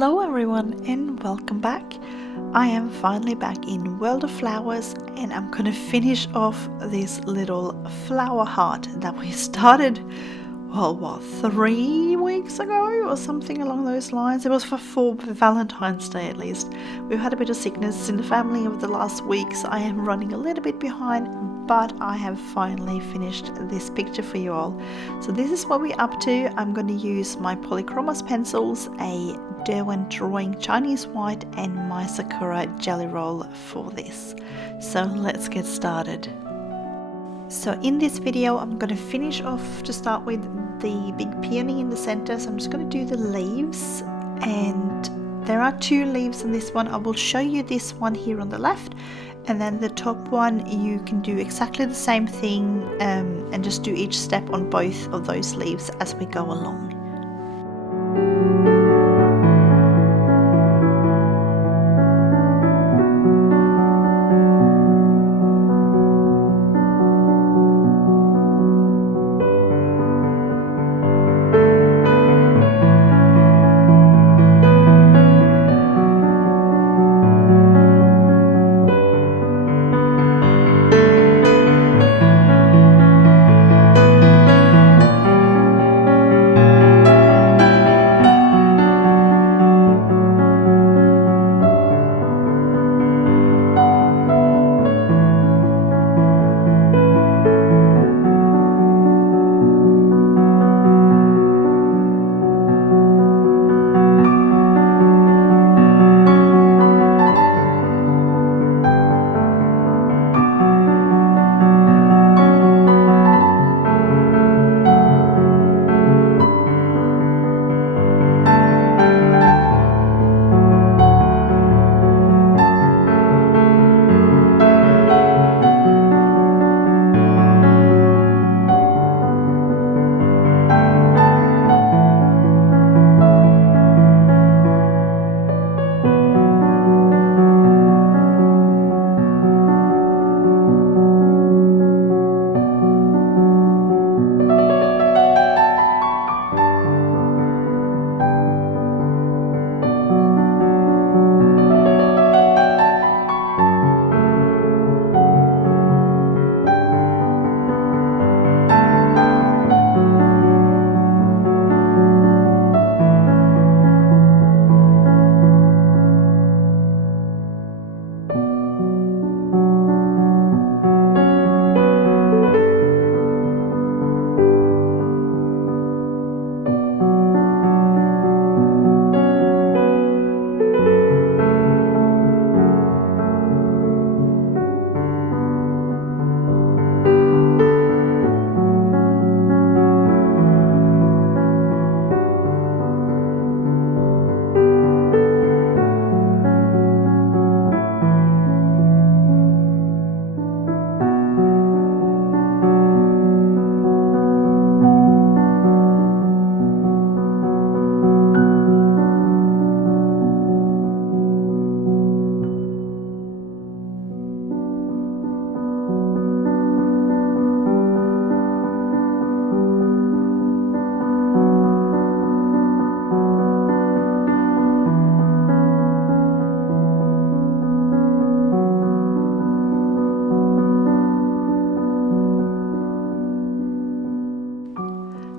Hello everyone and welcome back. I am finally back in World of Flowers and I'm gonna finish off this little flower heart that we started, well, what, 3 weeks ago or something along those lines. It was for Valentine's Day at least. We've had a bit of sickness in the family over the last week, so I am running a little bit behind, but I have finally finished this picture for you all. So this is what we're up to. I'm going to use my Polychromos pencils, a Derwent Drawing Chinese White and my Sakura Jelly Roll for this. So let's get started. So in this video I'm going to finish off to start with the big peony in the center. So I'm just going to do the leaves, and there are 2 leaves in this one. I will show you this one here on the left, and then the top one you can do exactly the same thing and just do each step on both of those leaves as we go along.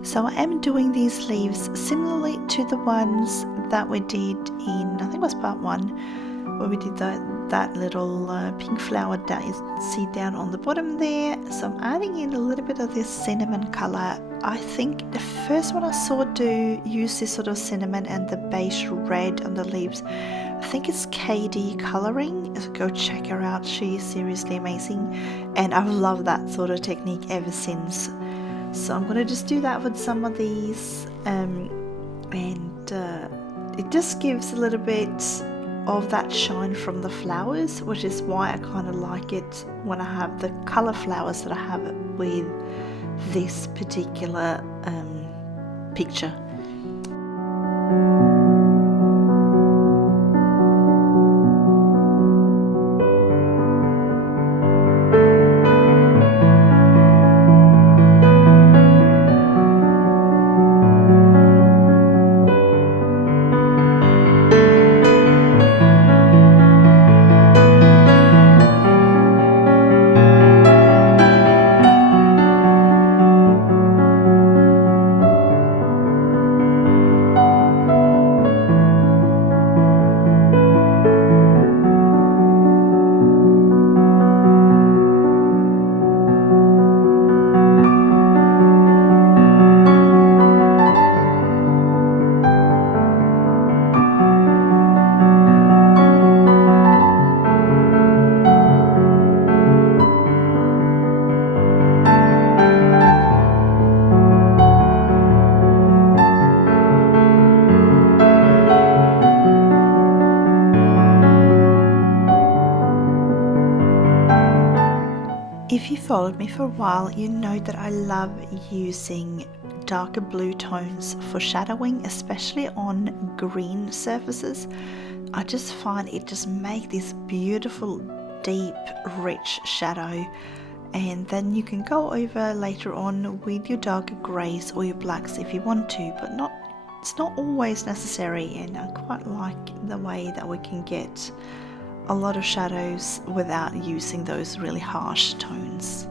So I am doing these leaves similarly to the ones that we did in, I think it was part 1, where we did that little pink flower that you see down on the bottom there. So I'm adding in a little bit of this cinnamon color. I think the first one I saw use this sort of cinnamon and the beige red on the leaves. I think it's KD coloring, so go check her out. She's seriously amazing, and I've loved that sort of technique ever since. So I'm going to just do that with some of these, and it just gives a little bit of that shine from the flowers, which is why I kind of like it when I have the color flowers that I have with this particular picture. If you followed me for a while, you know that I love using darker blue tones for shadowing, especially on green surfaces. I just find it just makes this beautiful, deep, rich shadow, and then you can go over later on with your darker greys or your blacks if you want to, but it's not always necessary, and I quite like the way that we can get a lot of shadows without using those really harsh tones.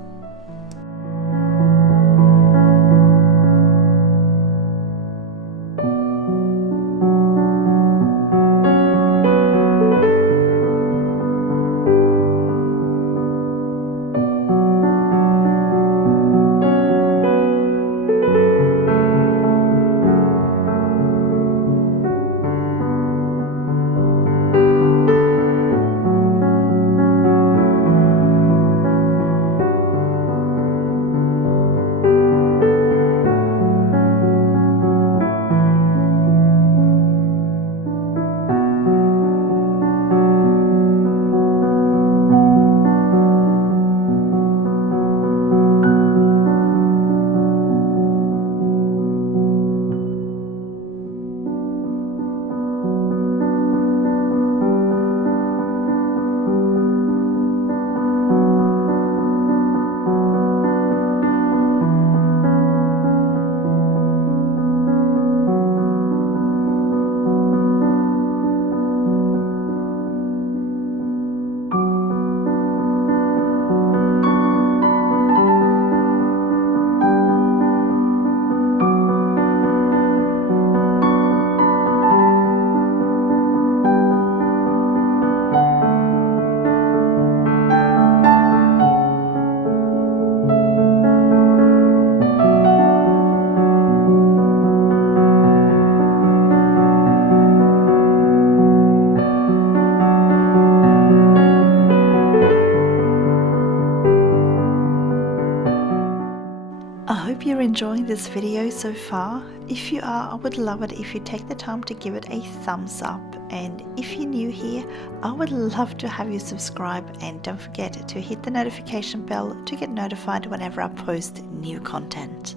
You're enjoying this video so far. If you are, I would love it if you take the time to give it a thumbs up, and if you're new here, I would love to have you subscribe, and don't forget to hit the notification bell to get notified whenever I post new content.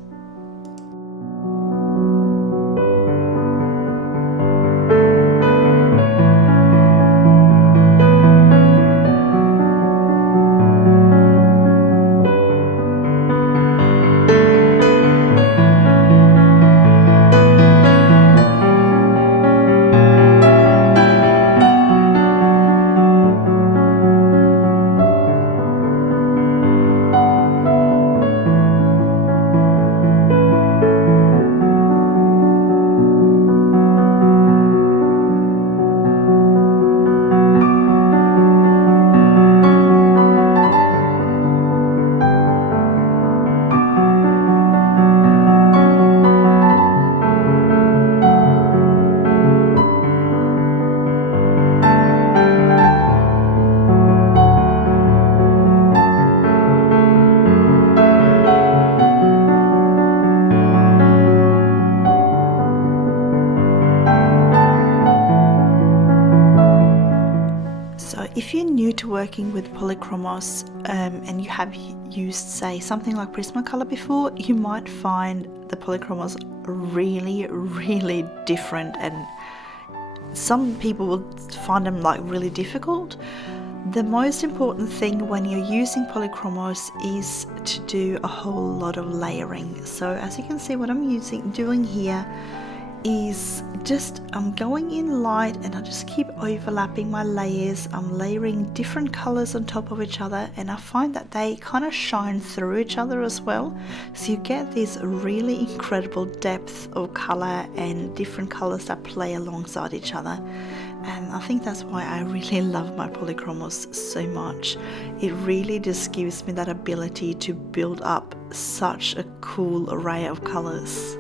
If you're new to working with Polychromos and you have used, say, something like Prismacolor before, you might find the Polychromos really different, and some people will find them like really difficult. The most important thing when you're using Polychromos is to do a whole lot of layering. So as you can see, what I'm doing here is just I'm going in light and I just keep overlapping my layers. I'm layering different colors on top of each other, and I find that they kind of shine through each other as well, so you get this really incredible depth of color and different colors that play alongside each other. And I think that's why I really love my Polychromos so much. It really just gives me that ability to build up such a cool array of colors.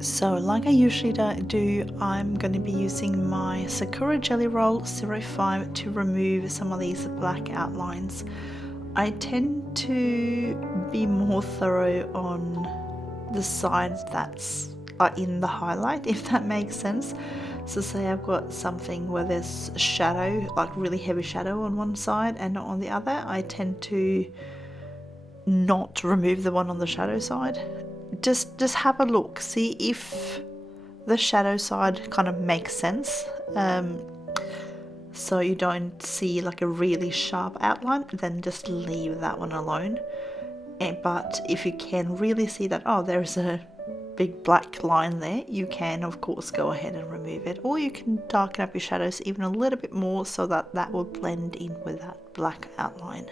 So like I usually do, I'm going to be using my Sakura Jelly Roll 05 to remove some of these black outlines. I tend to be more thorough on the sides that's in the highlight, if that makes sense. So say I've got something where there's shadow, like really heavy shadow on one side and not on the other, I tend to not remove the one on the shadow side. Just have a look, see if the shadow side kind of makes sense, so you don't see like a really sharp outline, then just leave that one alone. But if you can really see that, oh, there's a big black line there, you can of course go ahead and remove it, or you can darken up your shadows even a little bit more so that that will blend in with that black outline.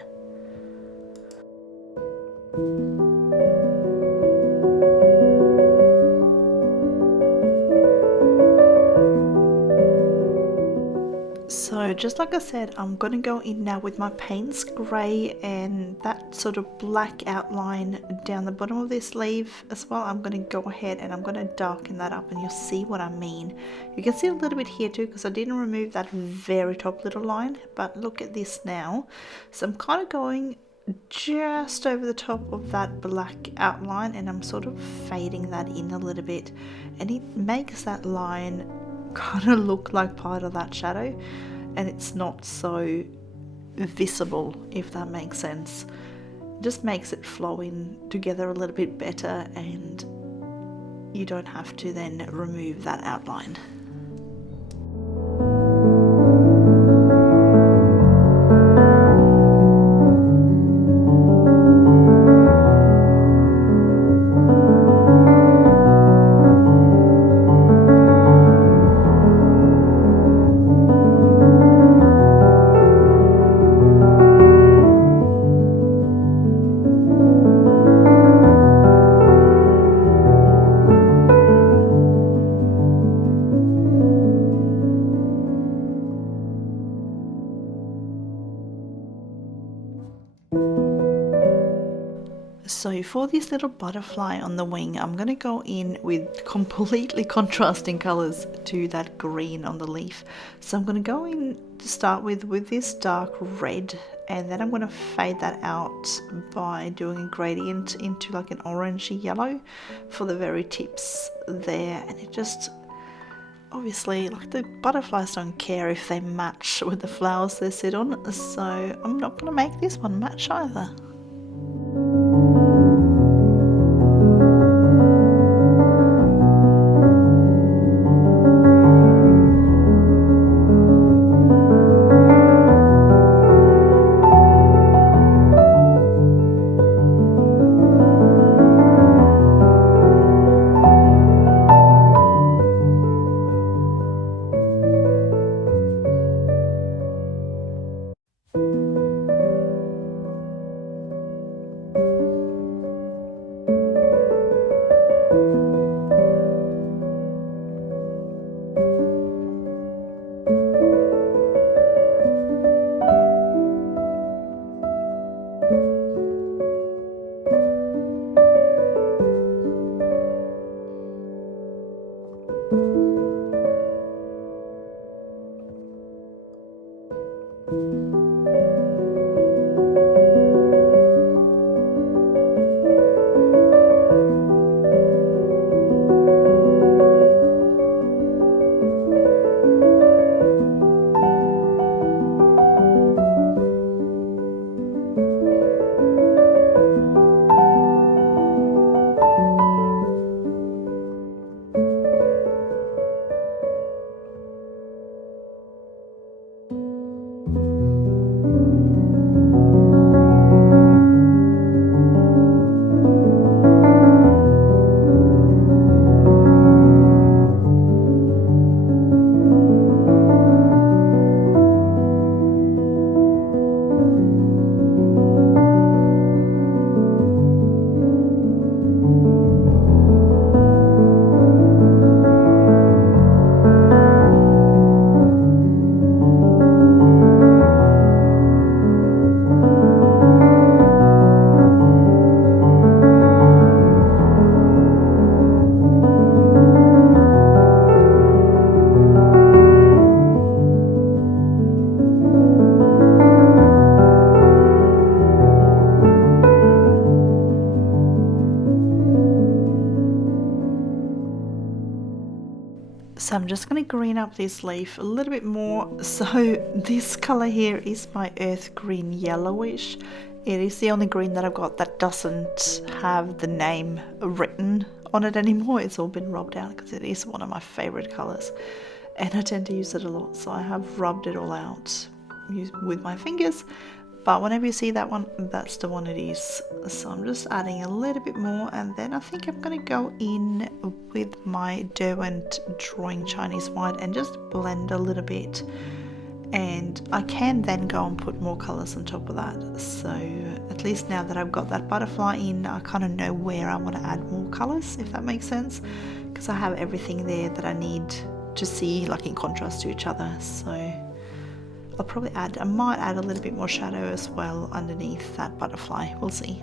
So just like I said, I'm going to go in now with my Payne's Grey and that sort of black outline down the bottom of this sleeve as well. I'm going to go ahead and I'm going to darken that up and you'll see what I mean. You can see a little bit here too because I didn't remove that very top little line, but look at this now. So I'm kind of going just over the top of that black outline and I'm sort of fading that in a little bit, and it makes that line kind of look like part of that shadow and it's not so visible, if that makes sense. It just makes it flow in together a little bit better and you don't have to then remove that outline. So for this little butterfly on the wing, I'm going to go in with completely contrasting colors to that green on the leaf. So I'm going to go in to start with this dark red, and then I'm going to fade that out by doing a gradient into like an orangey yellow for the very tips there. And it just, obviously, like the butterflies don't care if they match with the flowers they sit on, so I'm not going to make this one match either. So I'm just going to green up this leaf a little bit more. So this color here is my earth green yellowish. It is the only green that I've got that doesn't have the name written on it anymore. It's all been rubbed out because it is one of my favorite colors and I tend to use it a lot. So I have rubbed it all out with my fingers. But whenever you see that one, that's the one it is. So I'm just adding a little bit more, and then I think I'm going to go in with my Derwent Drawing Chinese White and just blend a little bit. And I can then go and put more colors on top of that. So at least now that I've got that butterfly in, I kind of know where I want to add more colors, if that makes sense. Because I have everything there that I need to see like in contrast to each other. So I'll probably I might add a little bit more shadow as well underneath that butterfly, we'll see.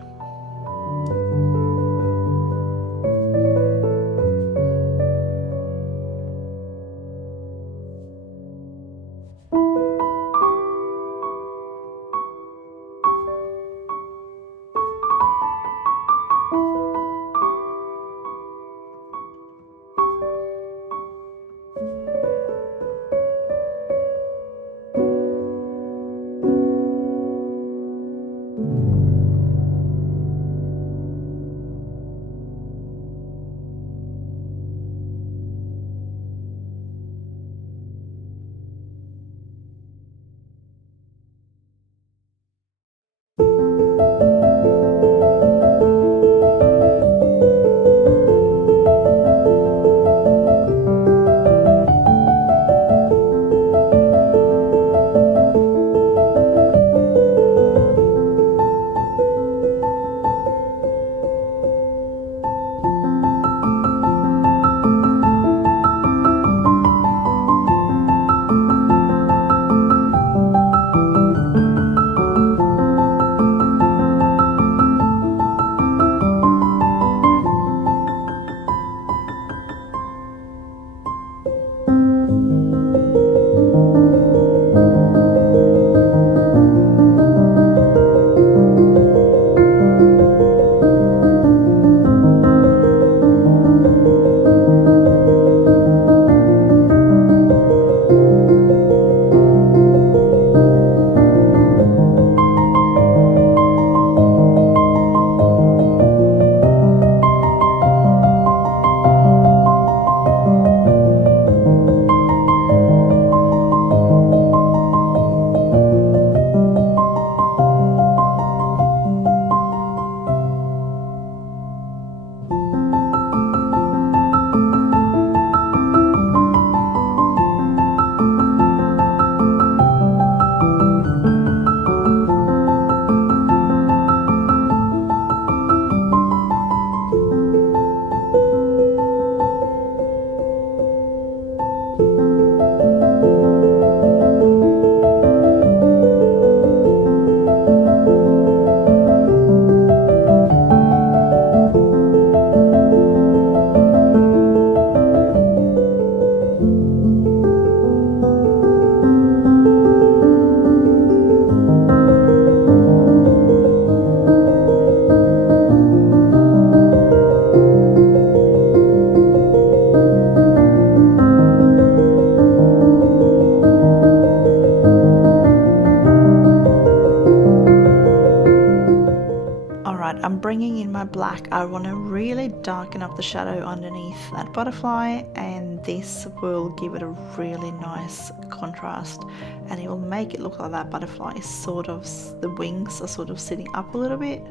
Black, I want to really darken up the shadow underneath that butterfly, and this will give it a really nice contrast, and it will make it look like that butterfly is sort of, the wings are sort of sitting up a little bit.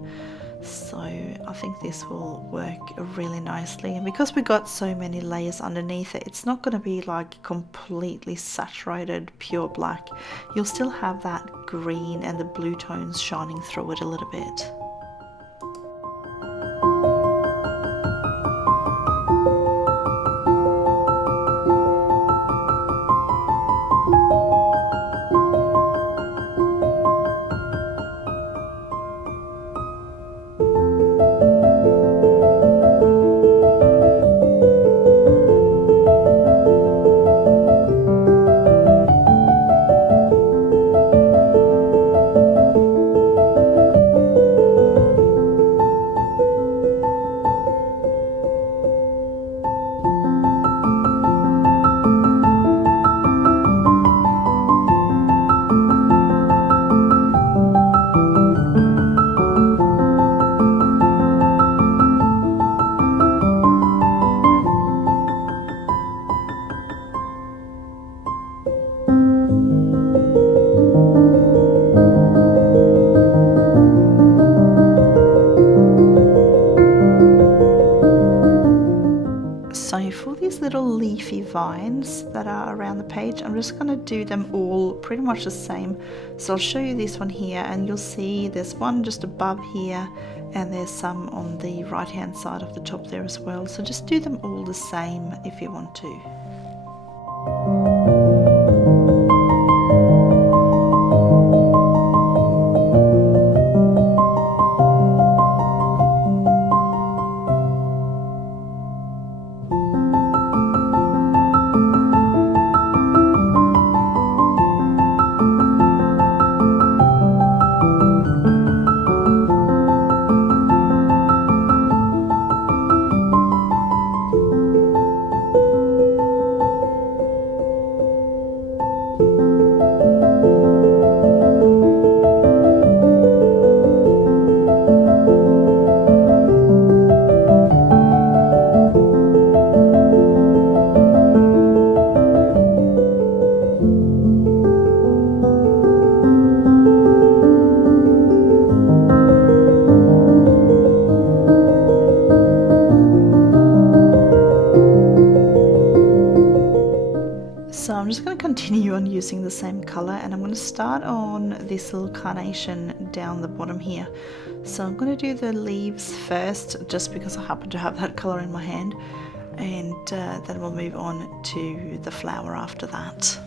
So I think this will work really nicely, and because we got so many layers underneath it, it's not going to be like completely saturated pure black. You'll still have that green and the blue tones shining through it a little bit. So for these little leafy vines that are around the page, I'm just going to do them all pretty much the same. So I'll show you this one here, and you'll see there's one just above here, and there's some on the right hand side of the top there as well. So just do them all the same if you want to. So I'm just going to continue on using the same color, and I'm going to start on this little carnation down the bottom here. So I'm going to do the leaves first, just because I happen to have that color in my hand, and then we'll move on to the flower after that.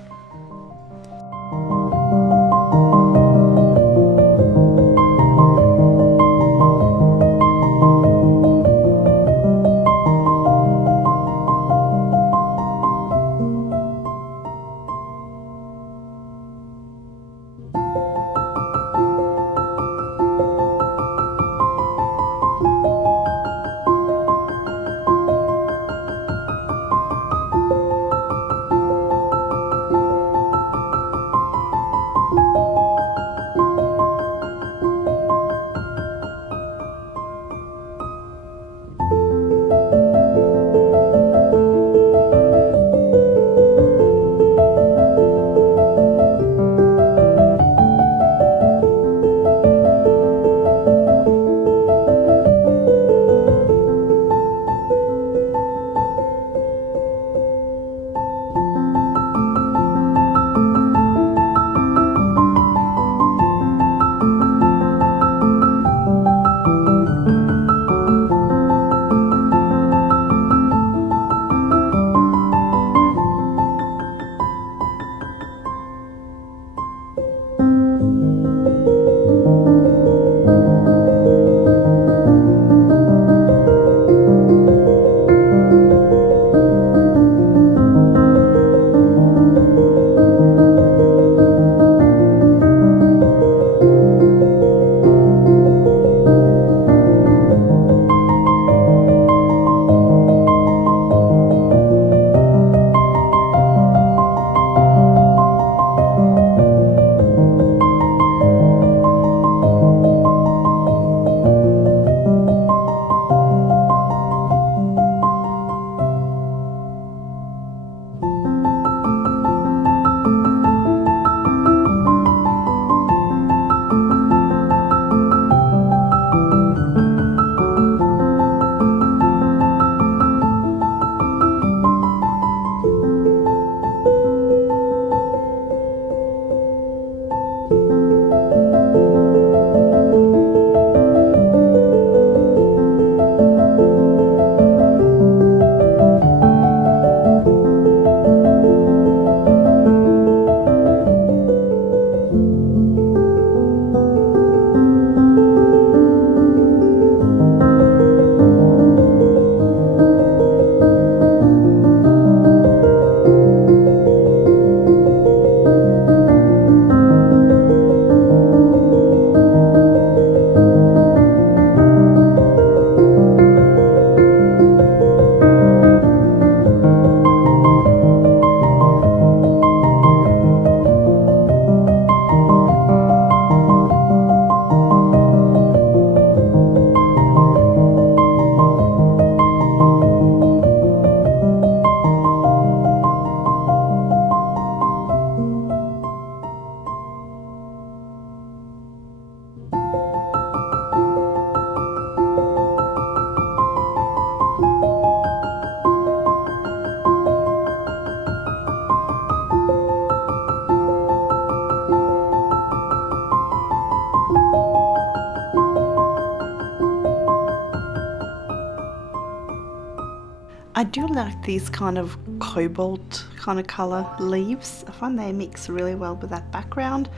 I do like these kind of cobalt kind of color leaves. I find they mix really well with that background,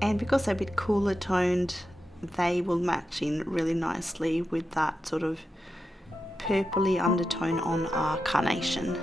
and because they're a bit cooler toned, they will match in really nicely with that sort of purpley undertone on our Carnation.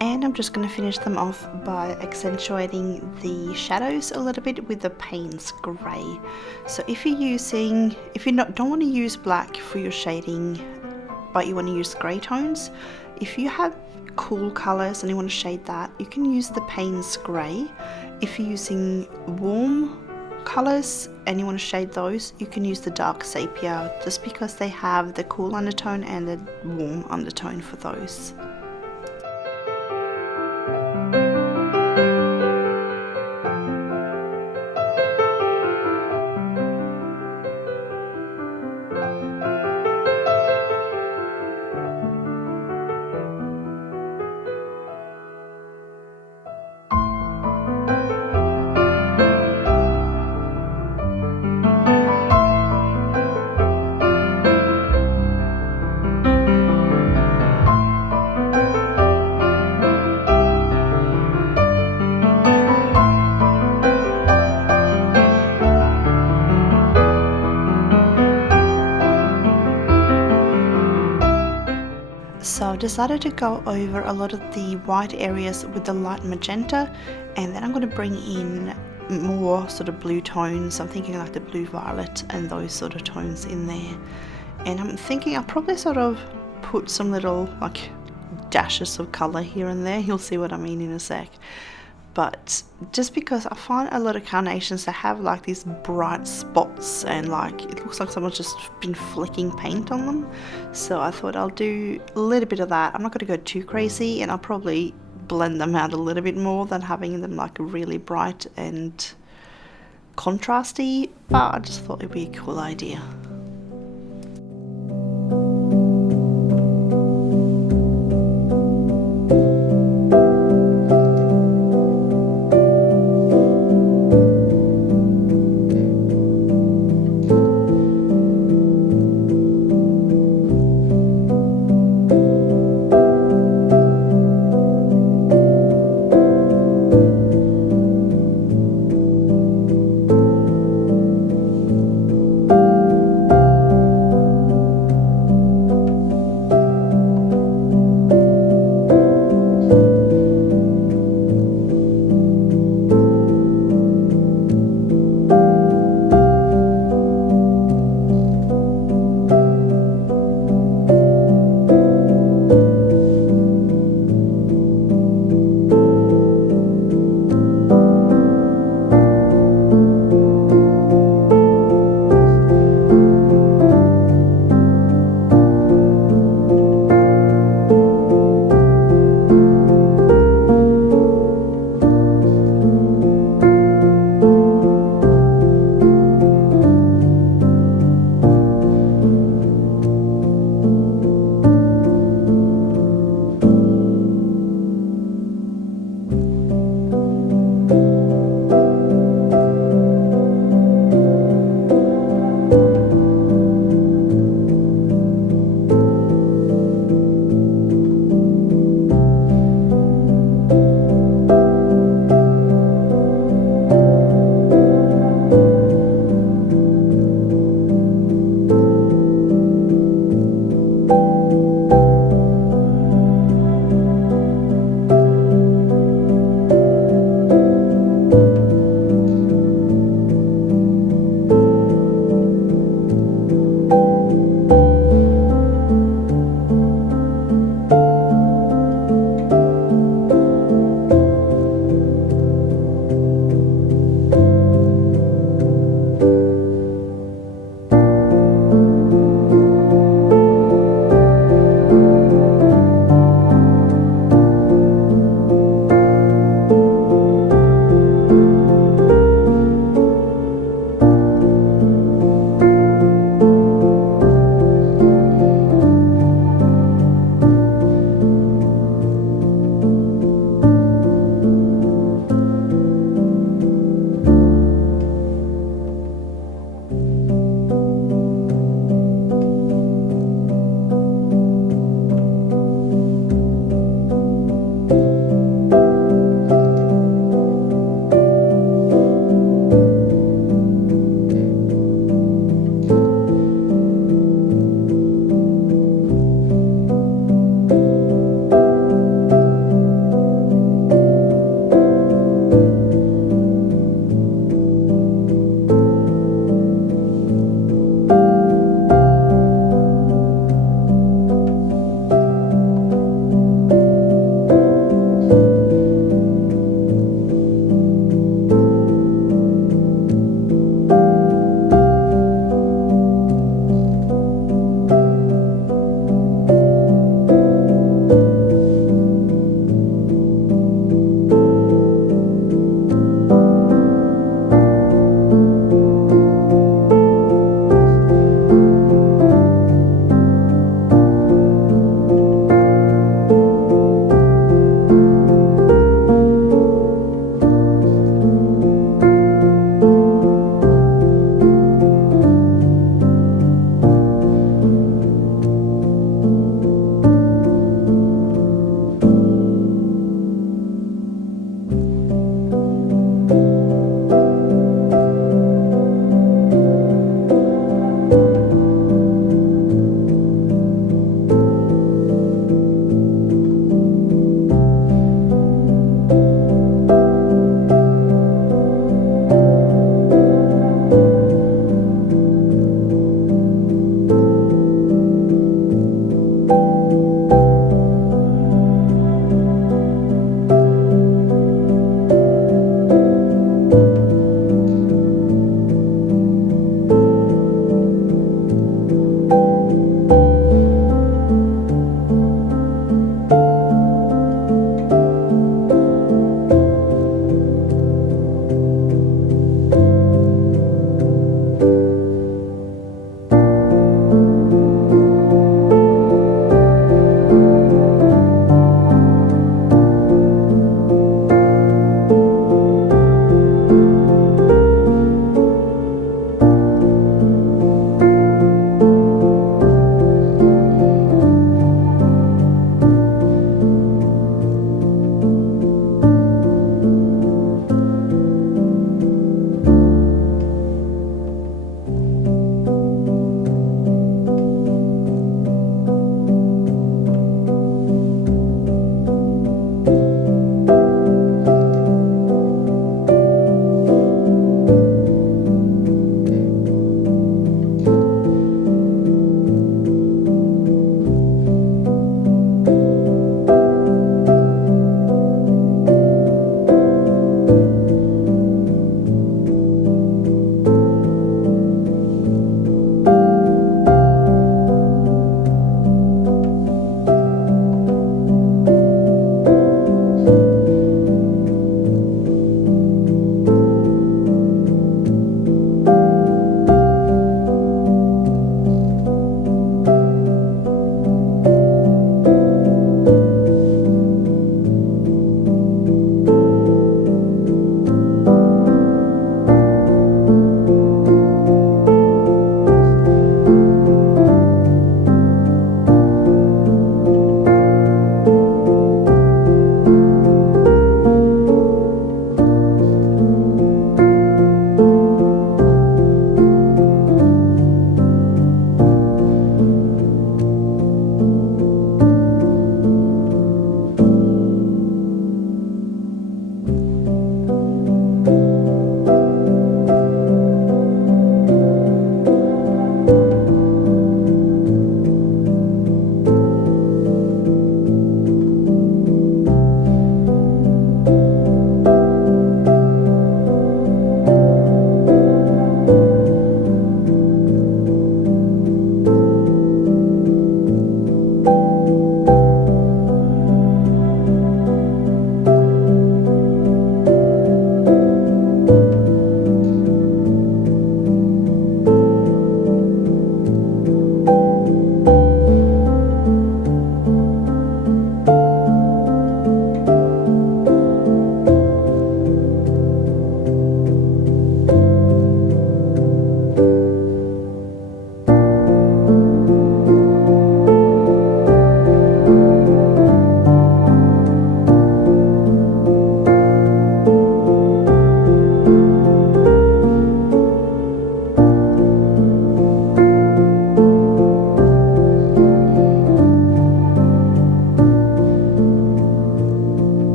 And I'm just going to finish them off by accentuating the shadows a little bit with the Payne's Grey. So if you don't want to use black for your shading, but you want to use grey tones, if you have cool colors and you want to shade that, you can use the Payne's Grey. If you're using warm colors and you want to shade those, you can use the dark Sepia, just because they have the cool undertone and the warm undertone for those. decided to go over a lot of the white areas with the light magenta, and then I'm going to bring in more sort of blue tones. I'm thinking like the blue violet and those sort of tones in there. And I'm thinking I'll probably sort of put some little like dashes of colour here and there. You'll see what I mean in a sec. But just because I find a lot of carnations that have like these bright spots and like it looks like someone's just been flicking paint on them, so I thought I'll do a little bit of that. I'm not going to go too crazy, and I'll probably blend them out a little bit more than having them like really bright and contrasty, but I just thought it'd be a cool idea.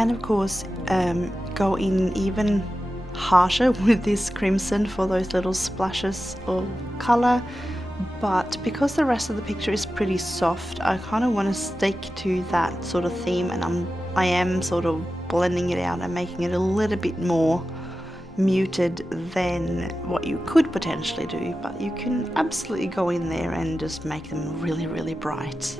can of course go in even harsher with this crimson for those little splashes of color, but because the rest of the picture is pretty soft, I kind of want to stick to that sort of theme, and I am sort of blending it out and making it a little bit more muted than what you could potentially do, but you can absolutely go in there and just make them really, really bright.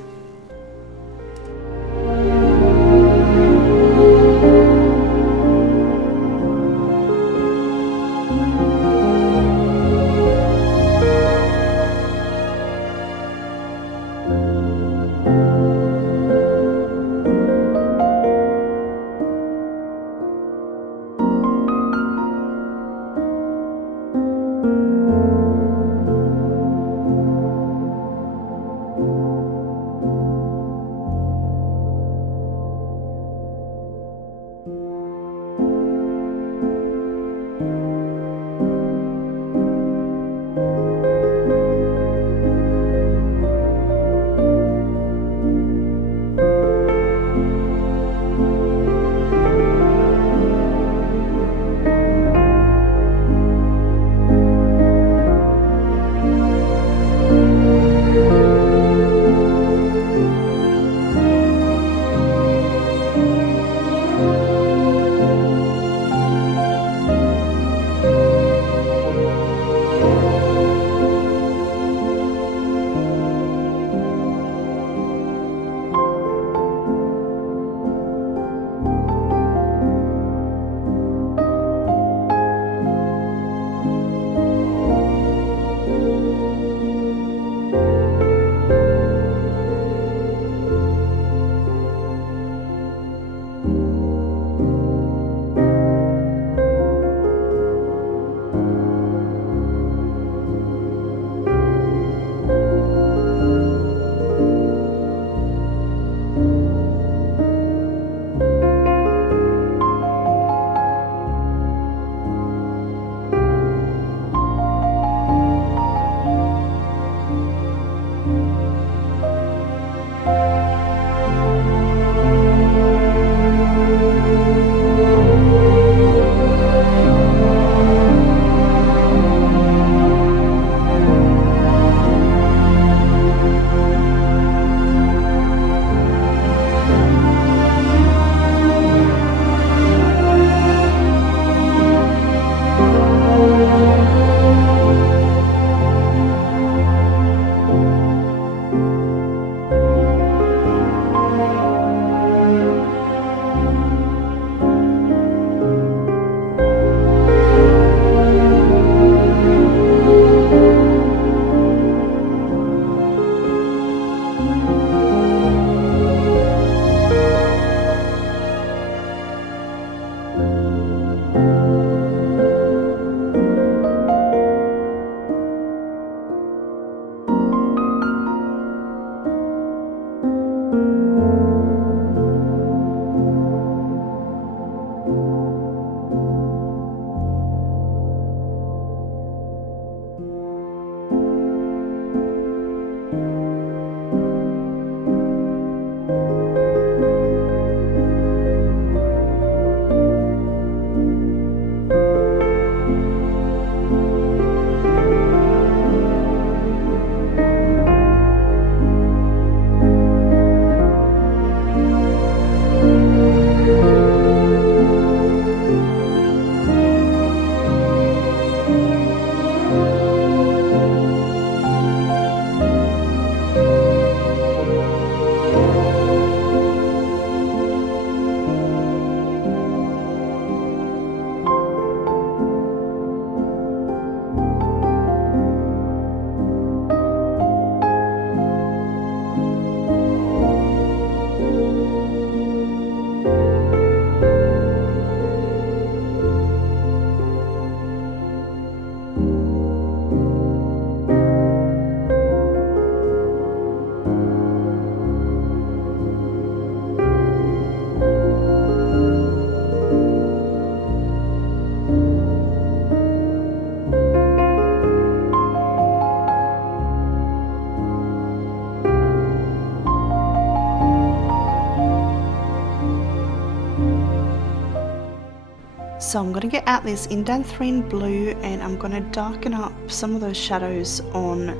So I'm going to get out this Indanthrene blue and I'm going to darken up some of those shadows on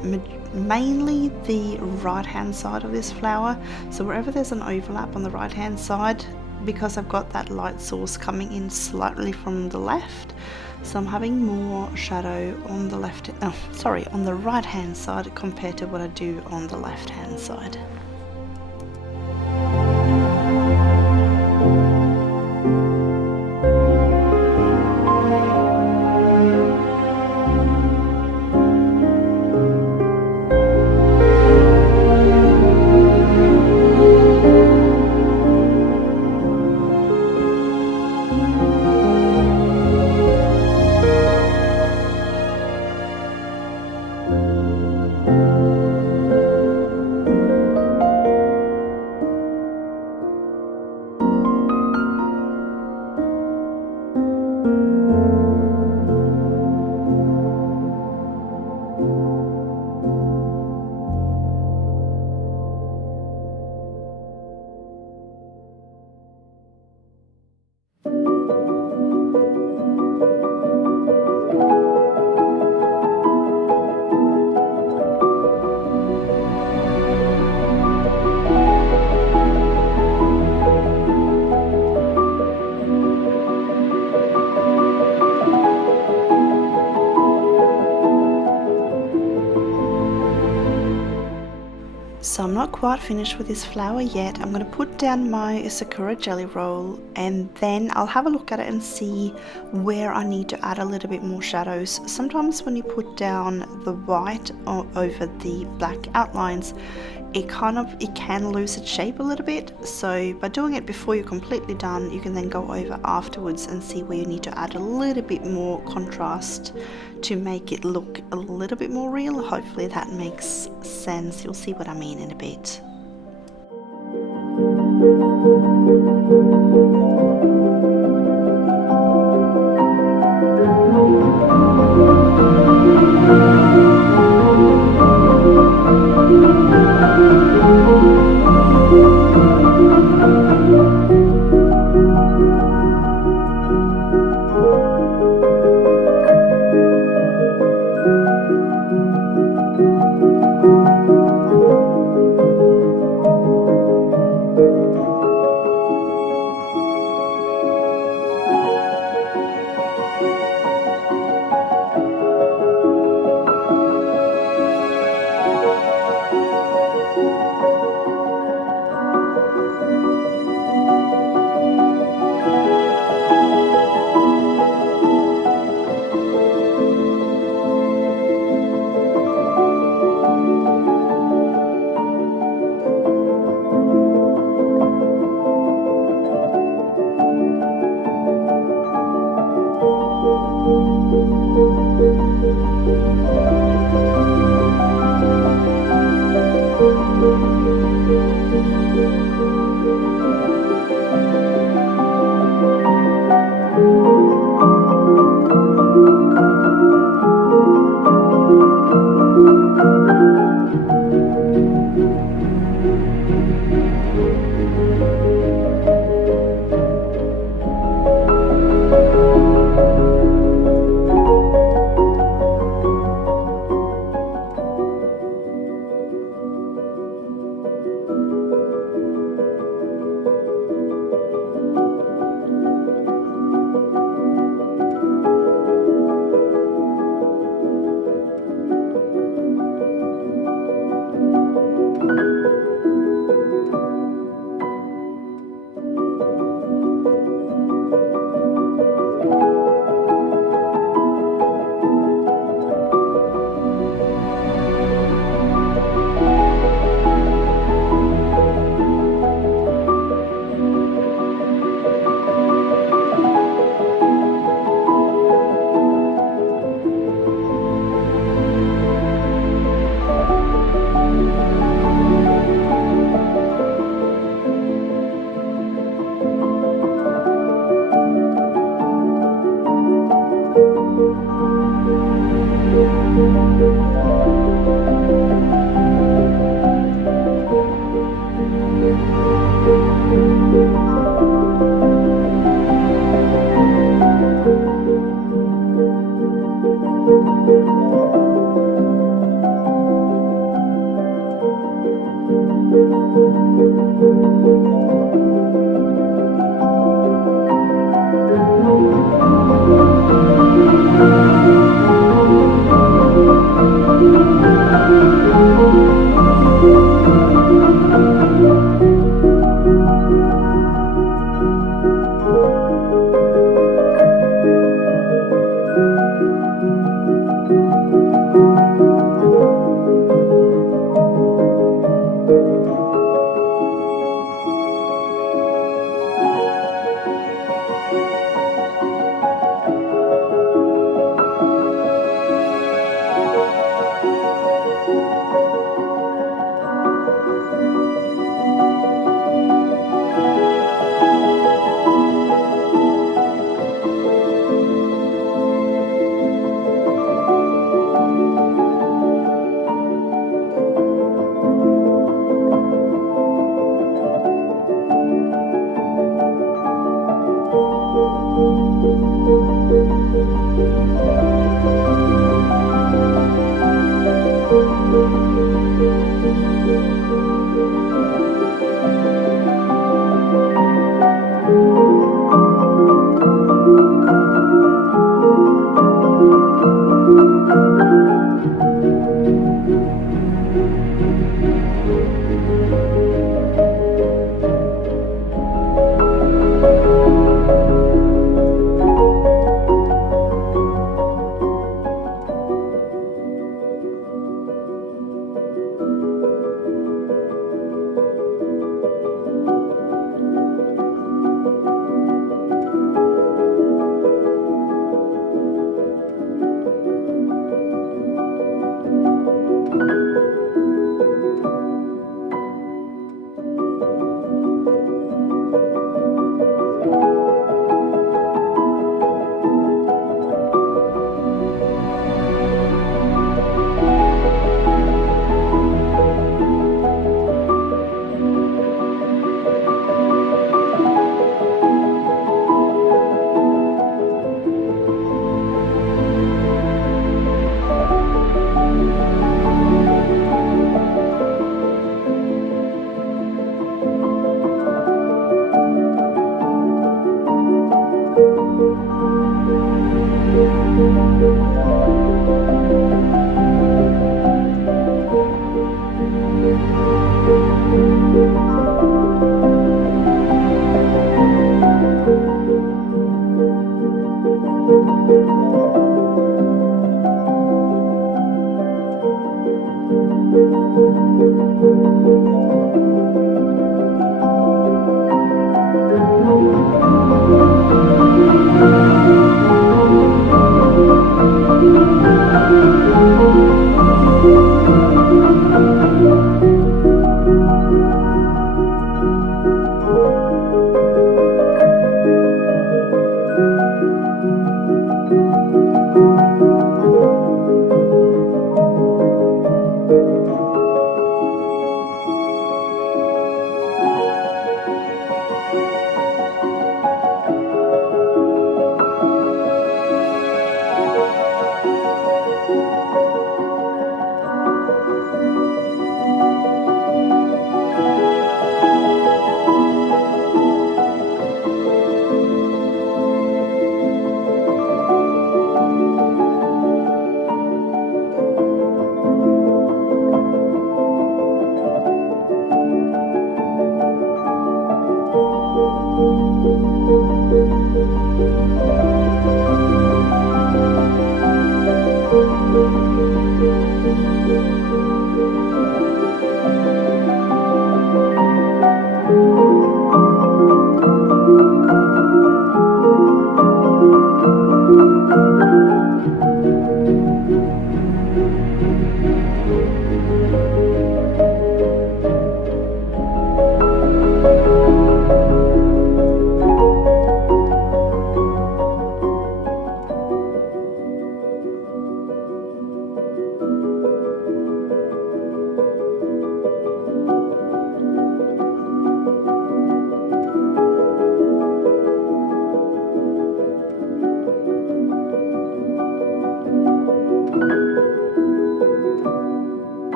mainly the right hand side of this flower. So wherever there's an overlap on the right hand side, because I've got that light source coming in slightly from the left, so I'm having more shadow on the on the right hand side compared to what I do on the left hand side. So I'm not quite finished with this flower yet. I'm going to put down my Sakura jelly roll and then I'll have a look at it and see where I need to add a little bit more shadows. Sometimes when you put down the white over the black outlines, it can lose its shape a little bit. So by doing it before you're completely done, you can then go over afterwards and see where you need to add a little bit more contrast to make it look a little bit more real. Hopefully that makes sense. You'll see what I mean in a bit.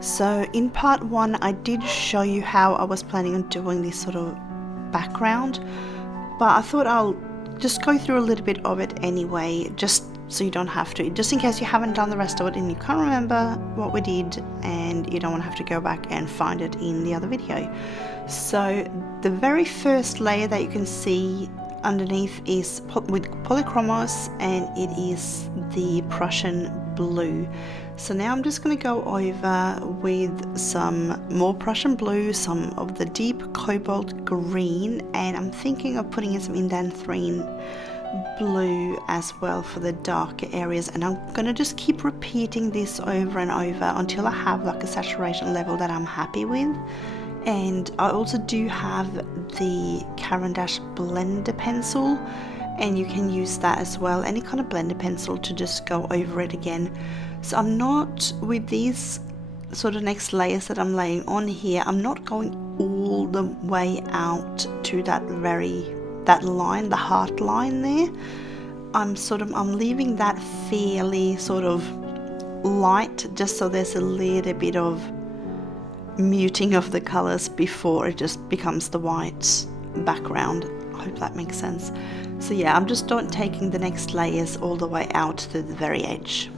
So in part 1 I did show you how I was planning on doing this sort of background, but I thought I'll just go through a little bit of it anyway, just so you don't have to, just in case you haven't done the rest of it and you can't remember what we did and you don't want to have to go back and find it in the other video. So the very first layer that you can see underneath is with Polychromos, and it is the Prussian blue. So now I'm just going to go over with some more Prussian blue, some of the deep Cobalt green, and I'm thinking of putting in some Indanthrene blue as well for the darker areas, and I'm going to just keep repeating this over and over until I have like a saturation level that I'm happy with. And I also do have the Caran d'Ache blender pencil, and you can use that as well, any kind of blender pencil, to just go over it again. So I'm not, with these sort of next layers that I'm laying on here, I'm not going all the way out to that line, the heart line there. I'm leaving that fairly sort of light, just so there's a little bit of muting of the colors before it just becomes the white background. I hope that makes sense. So yeah, I'm just not taking the next layers all the way out to the very edge.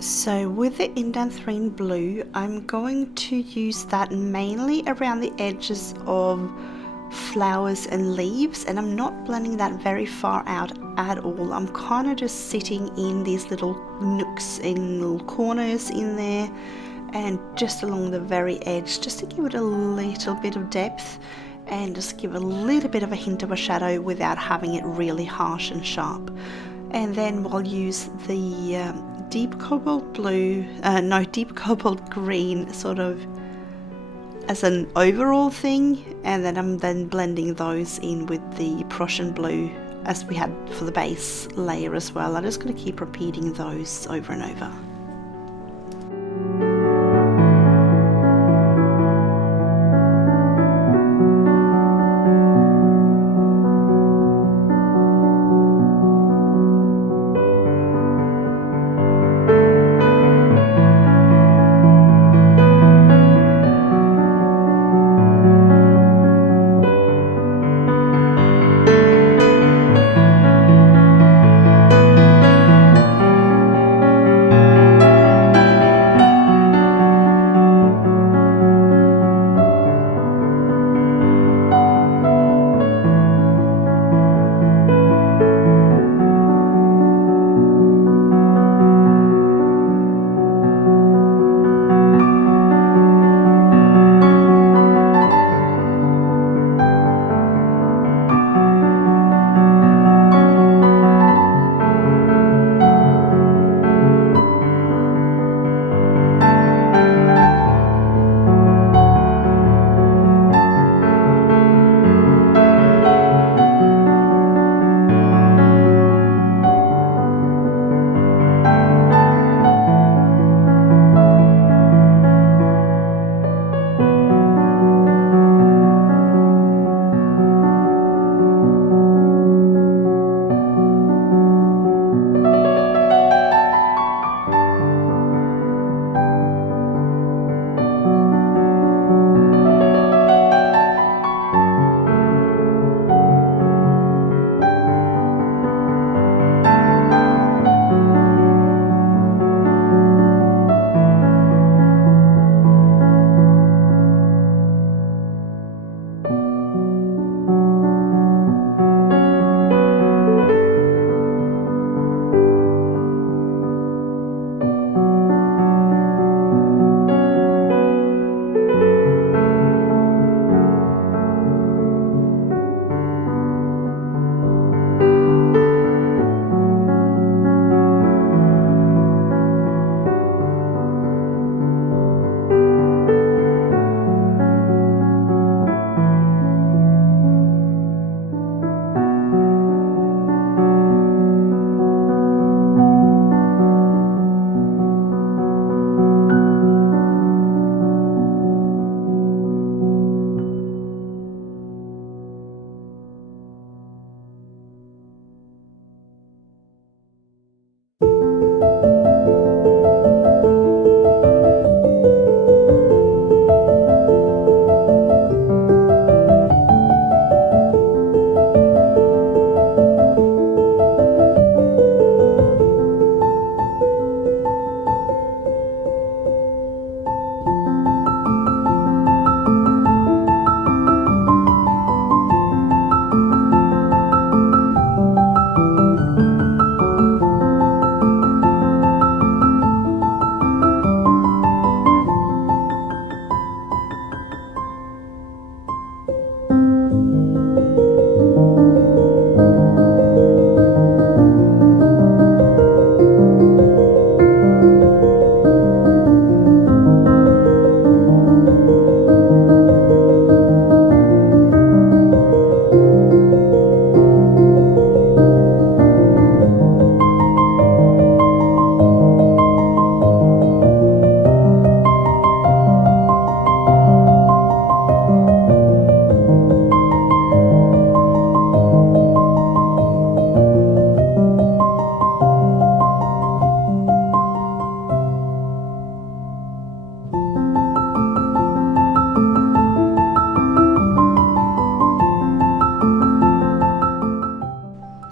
So with the Indanthrene blue, I'm going to use that mainly around the edges of flowers and leaves, and I'm not blending that very far out at all. I'm kind of just sitting in these little nooks, in little corners in there, and just along the very edge, just to give it a little bit of depth and just give a little bit of a hint of a shadow without having it really harsh and sharp. And then we'll use the deep cobalt green sort of as an overall thing, and then I'm blending those in with the Prussian blue as we had for the base layer as well. I'm just going to keep repeating those over and over.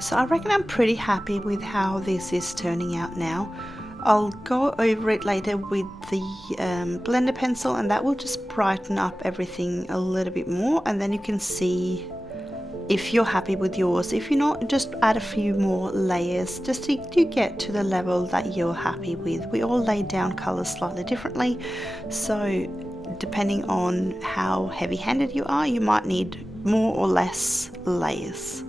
So I reckon I'm pretty happy with how this is turning out now. I'll go over it later with the blender pencil, and that will just brighten up everything a little bit more, and then you can see if you're happy with yours. If you're not, just add a few more layers just to get to the level that you're happy with. We all lay down colors slightly differently, so depending on how heavy-handed you are, you might need more or less layers.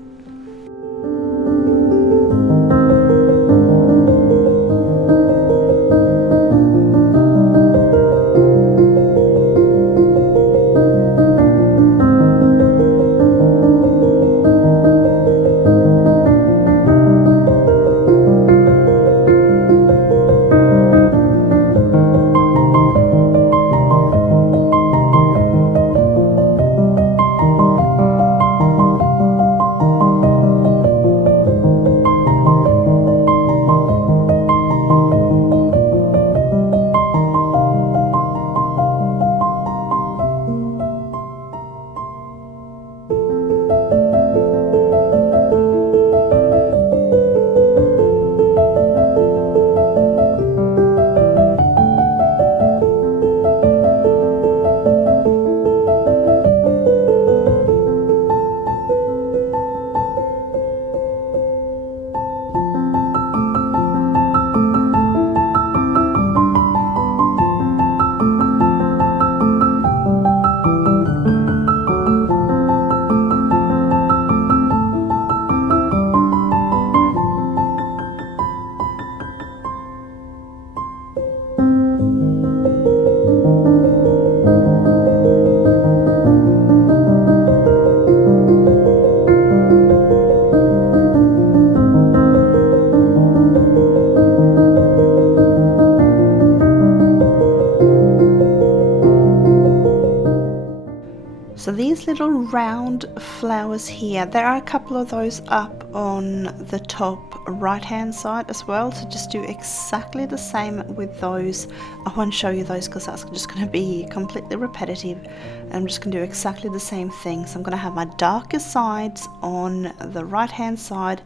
So these little round flowers here, there are a couple of those up on the top right hand side as well, so just do exactly the same with those. I won't show you those because that's just going to be completely repetitive. I'm just going to do exactly the same thing. So I'm going to have my darker sides on the right hand side,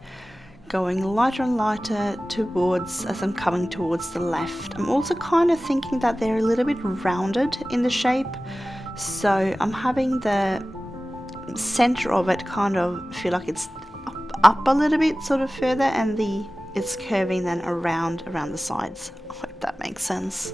going lighter and lighter towards as I'm coming towards the left. I'm also kind of thinking that they're a little bit rounded in the shape, so I'm having the center of it kind of feel like it's up a little bit sort of further, and it's curving then around the sides. I hope that makes sense.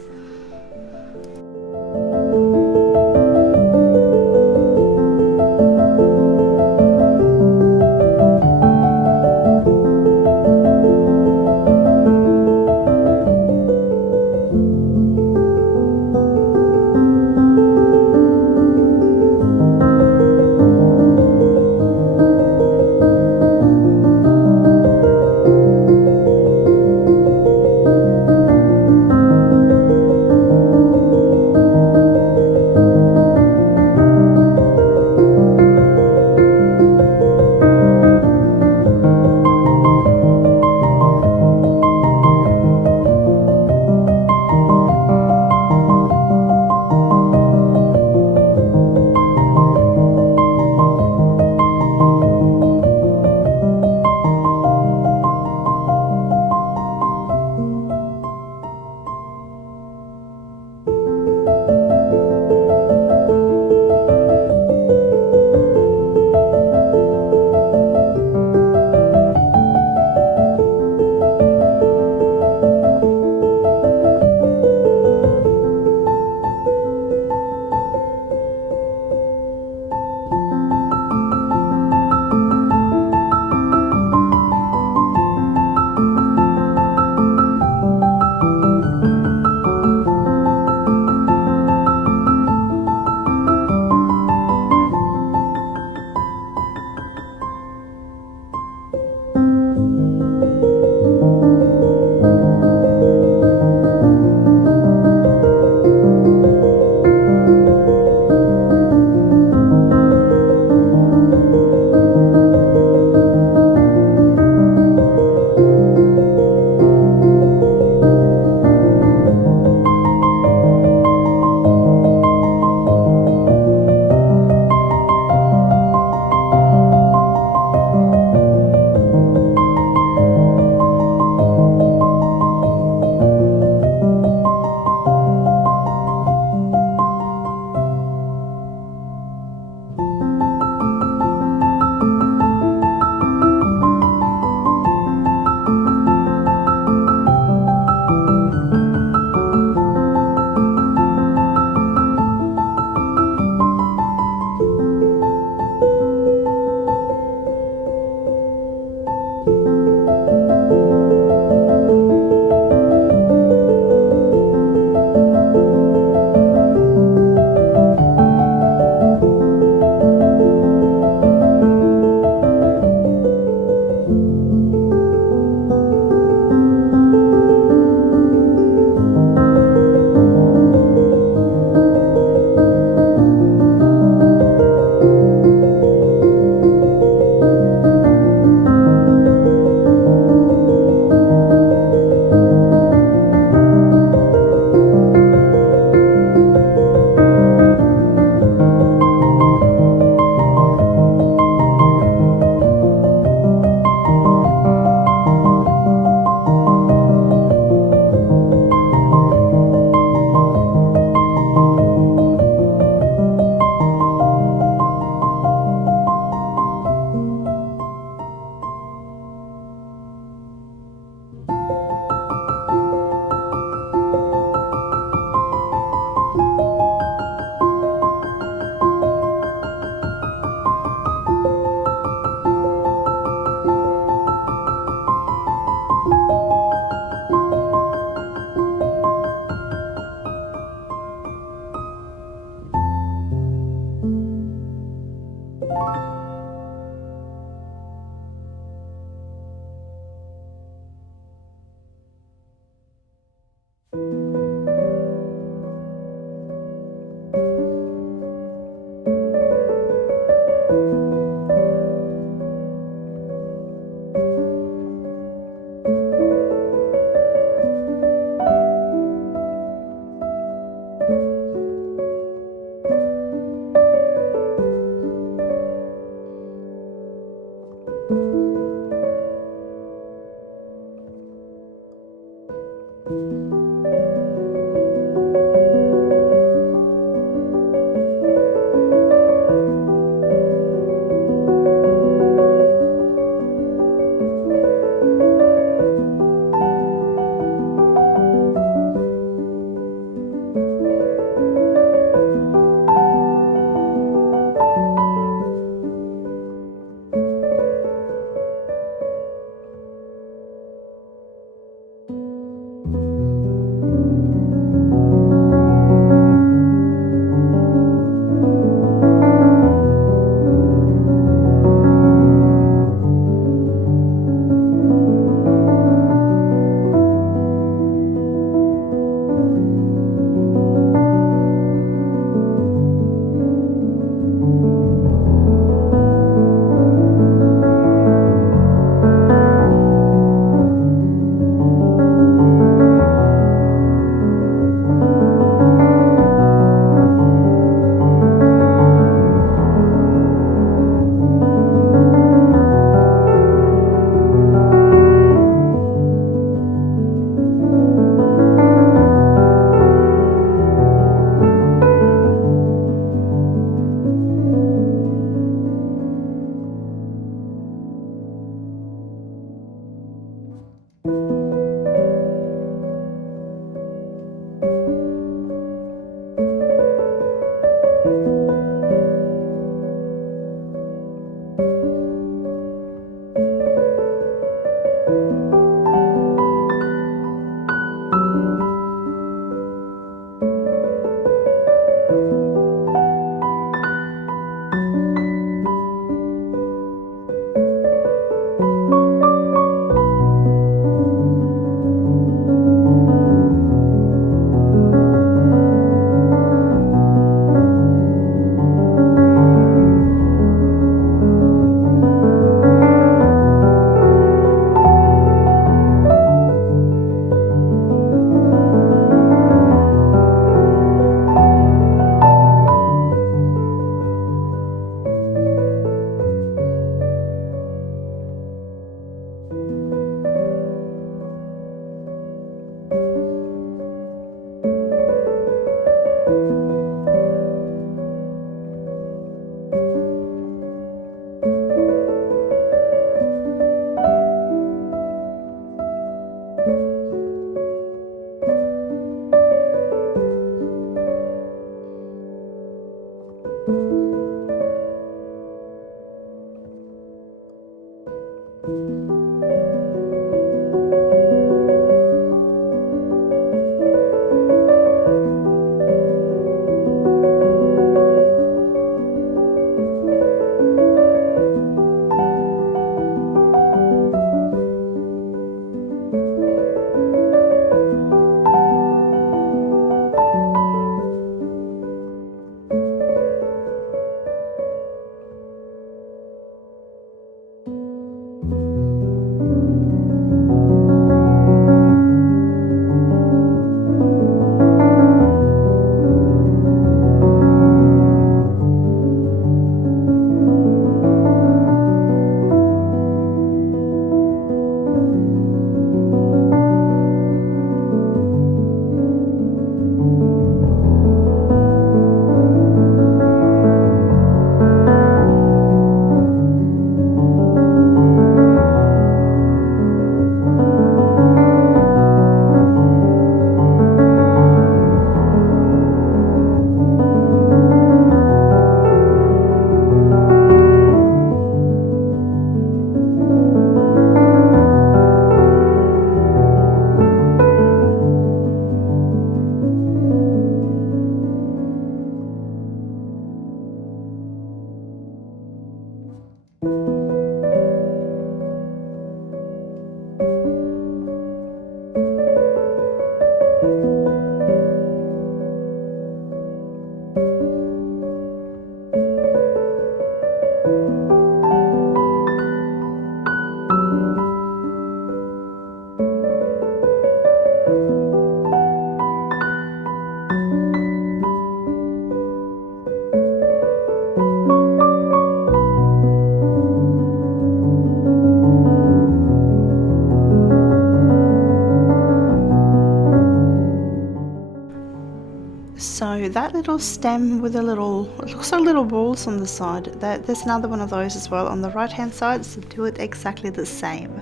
So that little stem with a little, it looks like little balls on the side, there's another one of those as well on the right hand side, so do it exactly the same.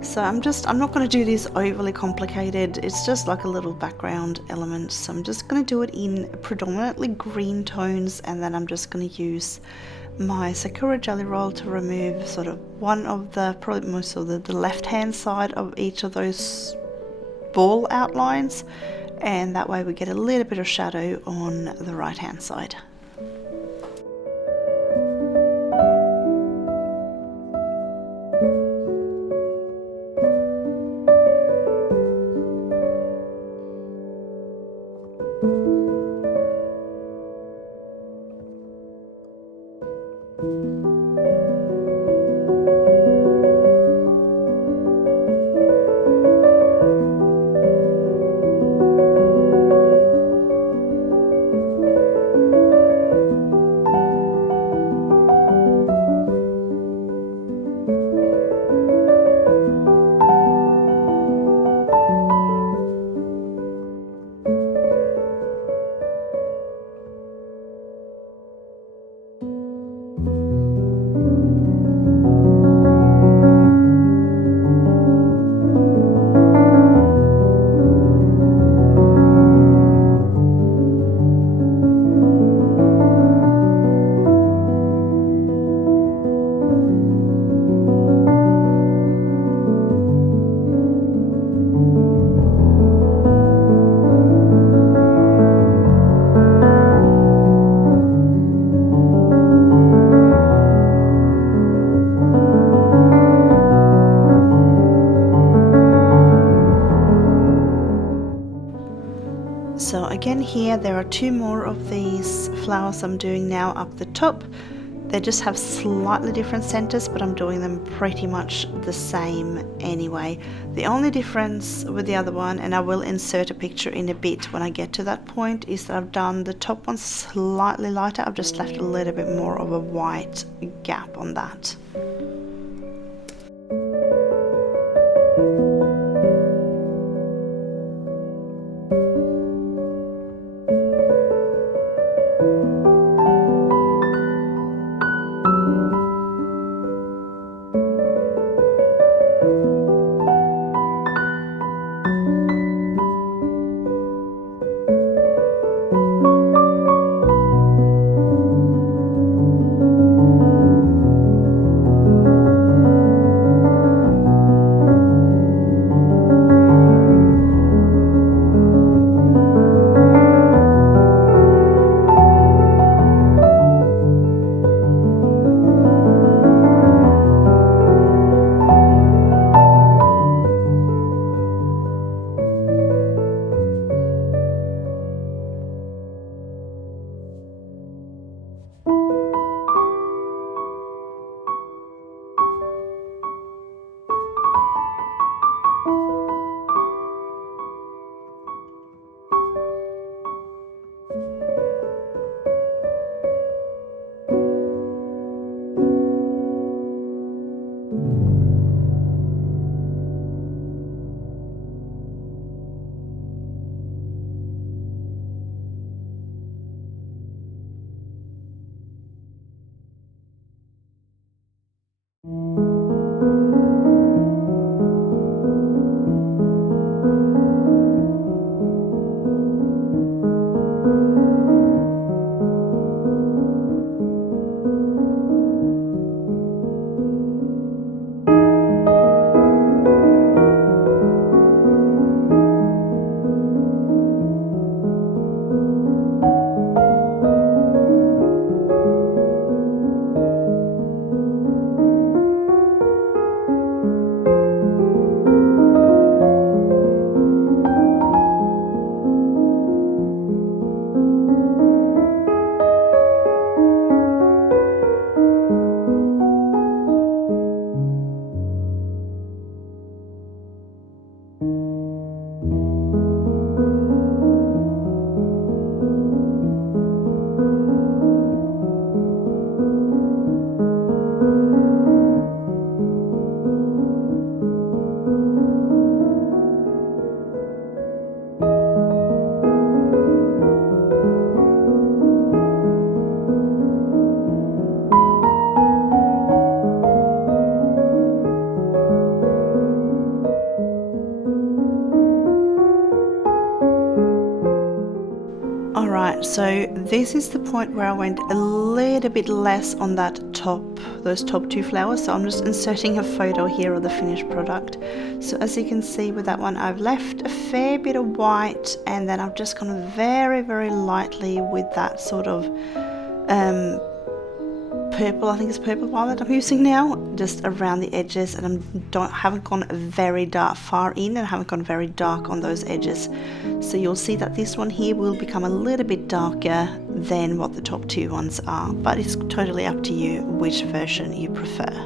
So I'm not going to do this overly complicated, it's just like a little background element, so I'm just going to do it in predominantly green tones, and then I'm just going to use my Sakura jelly roll to remove sort of one of the, probably most of the left hand side of each of those ball outlines, and that way we get a little bit of shadow on the right hand side. So again here there are two more of these flowers I'm doing now up the top. They just have slightly different centers, but I'm doing them pretty much the same anyway. The only difference with the other one, and I will insert a picture in a bit when I get to that point, is that I've done the top one slightly lighter. I've just left a little bit more of a white gap on that. Right, so this is the point where I went a little bit less on those top two flowers. So I'm just inserting a photo here of the finished product. So as you can see with that one, I've left a fair bit of white, and then I've just gone very, very lightly with that sort of purple, I think it's purple violet I'm using now, just around the edges, and haven't gone very dark far in, and haven't gone very dark on those edges. So you'll see that this one here will become a little bit darker than what the top two ones are, but it's totally up to you which version you prefer.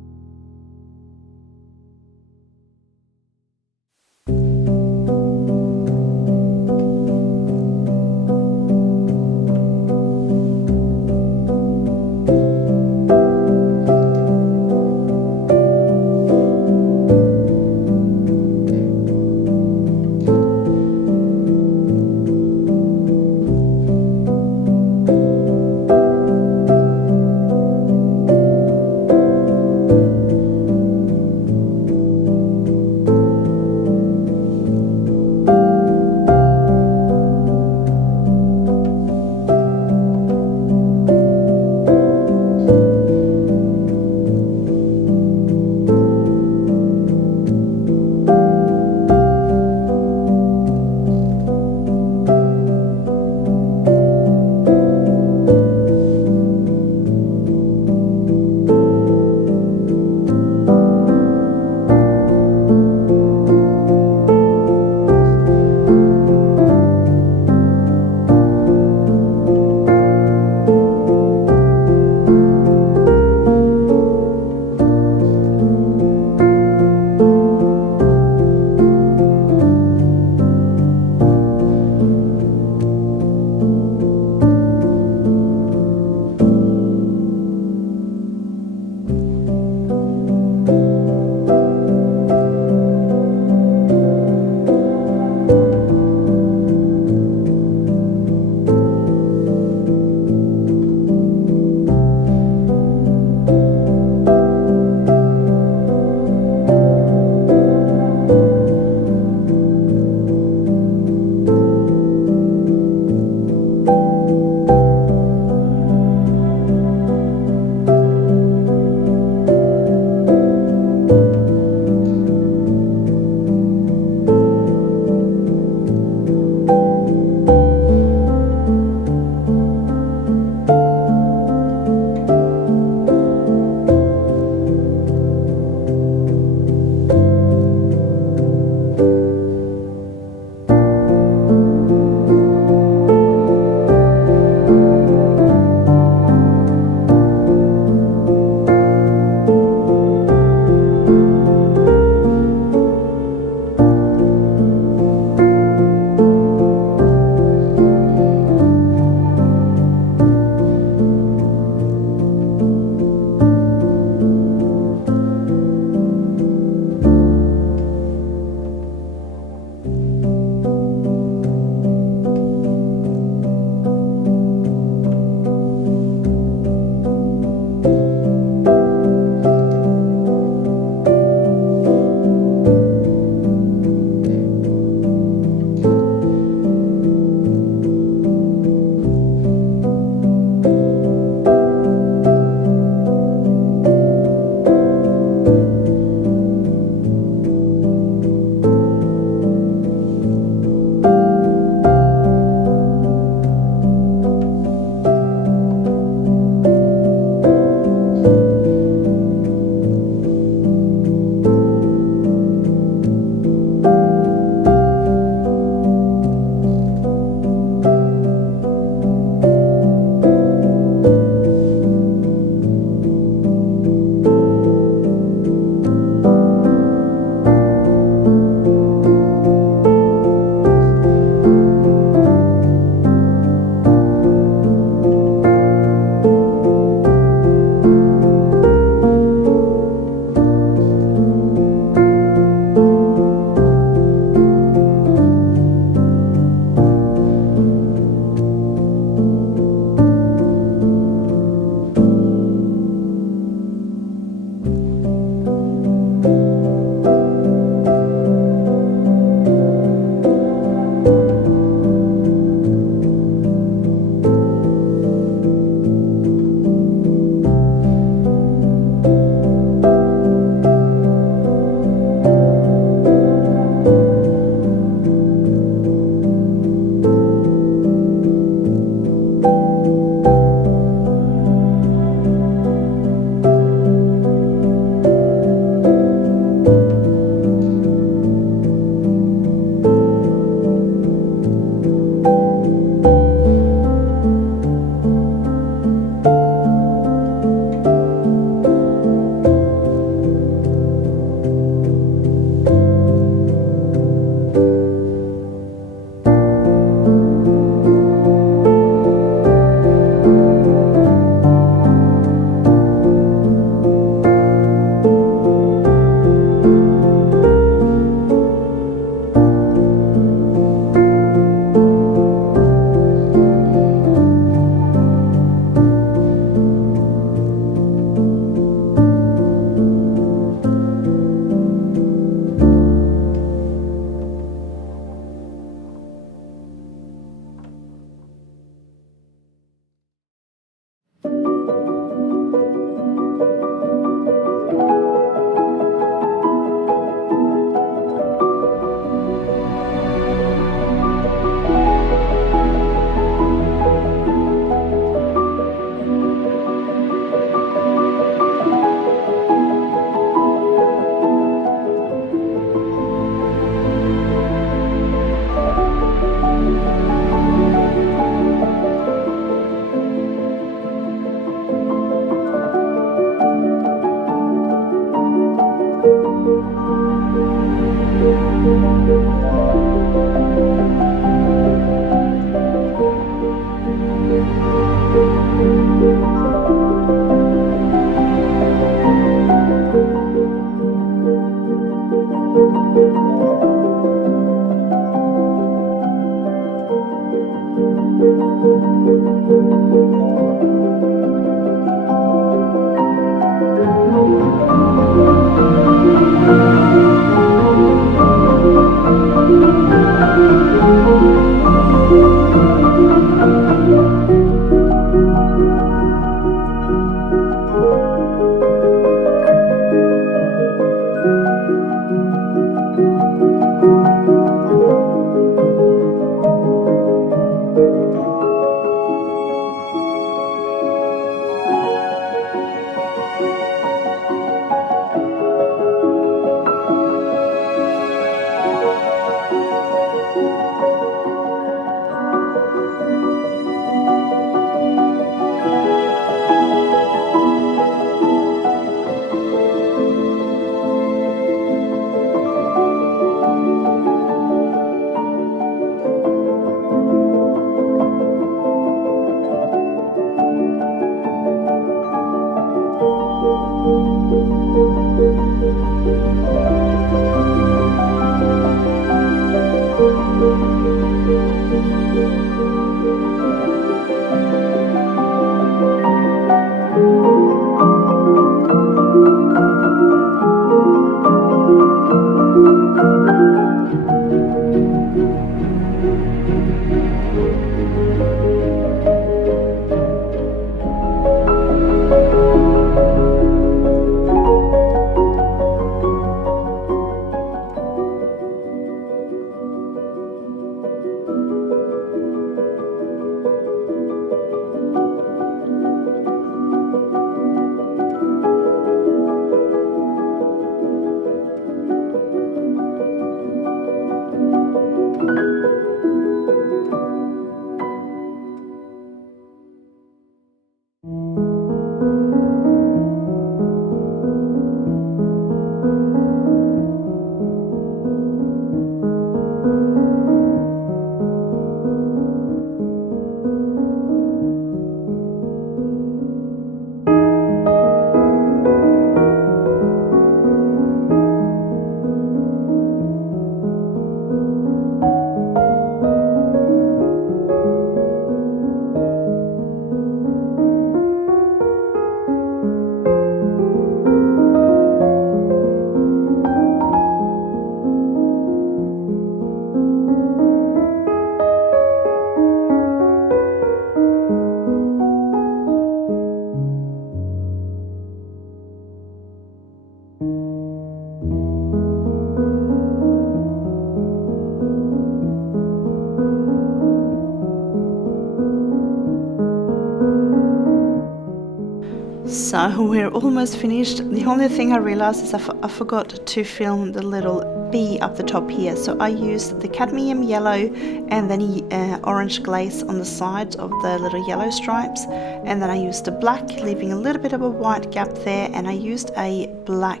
So we're almost finished. The only thing I realized is I forgot to film the little bee up the top here. So I used the cadmium yellow and then orange glaze on the sides of the little yellow stripes. And then I used the black, leaving a little bit of a white gap there. And I used a black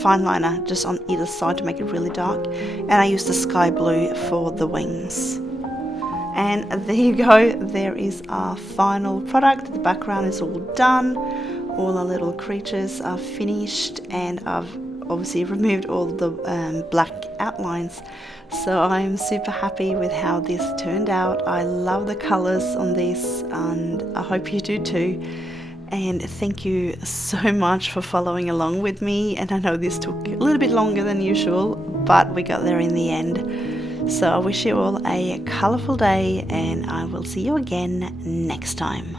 fine liner just on either side to make it really dark. And I used the sky blue for the wings. And there you go, there is our final product. The background is all done, all our little creatures are finished, and I've obviously removed all the black outlines. So I'm super happy with how this turned out. I love the colors on this, and I hope you do too. And thank you so much for following along with me. And I know this took a little bit longer than usual, but we got there in the end. So I wish you all a colourful day, and I will see you again next time.